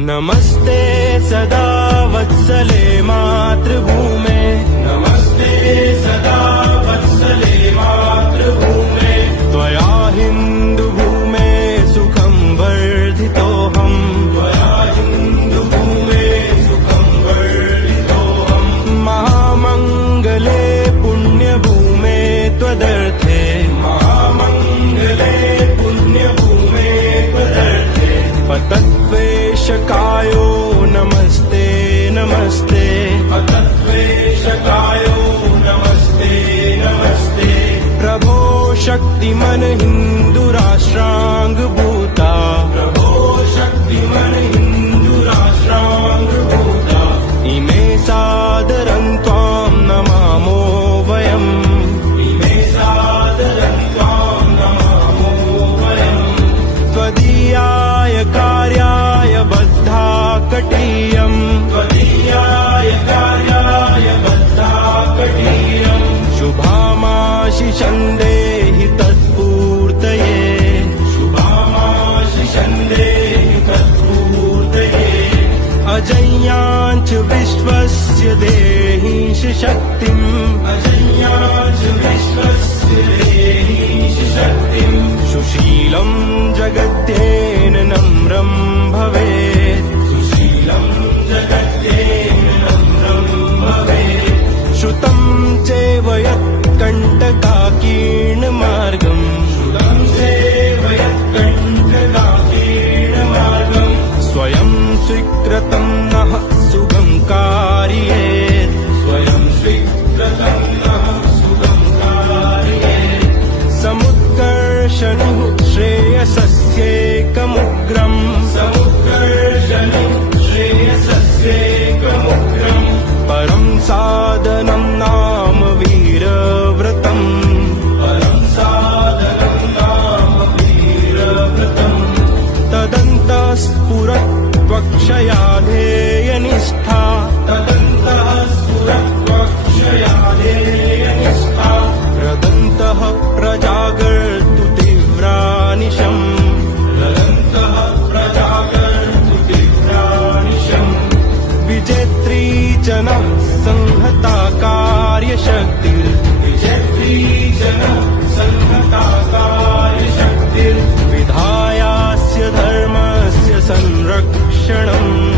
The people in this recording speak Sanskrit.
नमस्ते सदा वत्सले मातृभूमे, नमस्ते सदा वत्सले मातृभूमे, त्वया हिन्दुभूमे सुखं वर्धितोऽहम्, त्वया हिन्दुभूमे सुखं वर्धितोऽहम्, महामङ्गले पुण्यभूमे त्वदर्थे, महामङ्गले पुण्यभूमे त्वदर्थे, पतद्वेषकायो नमस्ते नमस्ते, पतद्वेषकायो नमस्ते नमस्ते, प्रभो शक्तिमन हिन्दुराष्ट्राङ्गभूता, प्रभो शक्तिमन हिन्दुराष्ट्राङ्गभूता, इमे सादरं त्वां नमामो वयम्, इमे सादरं त्वां नमामो वयम्, त्वदीयाय कार्याय बद्धा कटीयम्, त्वदीयाय कार्याय बद्धा कटीयम्, शुभामाशिषं देहि तत्पूर्तये, शुभामाशिषं देहि तत्पूर्तये, अजय्याञ्च विश्वस्य देहीश शक्तिम्, अजय्याञ्च विश्वस्य देहीश शक्तिम्, सुशीलं जगद्येन नम्रं भवेत्, सुशीलं जगद्येन नम्रं भवेत्, श्रुतं चैव यत्कण्टकाकीर्णमार्गम्, श्रुतं चैव यत्कण्टकाकीर्णमार्गम्, स्वयं स्वीकृतं नः सुगं कारयेत्, स्वयं स्वीकृतं नः सुगं कारयेत्, समुत्कर्षणुः श्रेयसस्यैकमुग्रम्, समुत्कर्षणुः श्रेयसस्यैकमुग्रम्, परं साधनं नाम वीरव्रतम्, परं साधनं नाम वीरव्रतम्, तदन्तः स्फुरत्वक्षया ध्येयनिष्ठा, तदन्तः स्फुरत्वक्षया ध्येयनिष्ठा, रदन्तः प्रजागर्तु तीव्रानिशम्, रदन्तः प्रजागर्तु तीव्रानिशम्, विजेत्री च नः संहता कार्यशक्तिर्, विजेत्री च नः संहता कार्यशक्तिर्, विधायास्य धर्मस्य संरक्षणम्,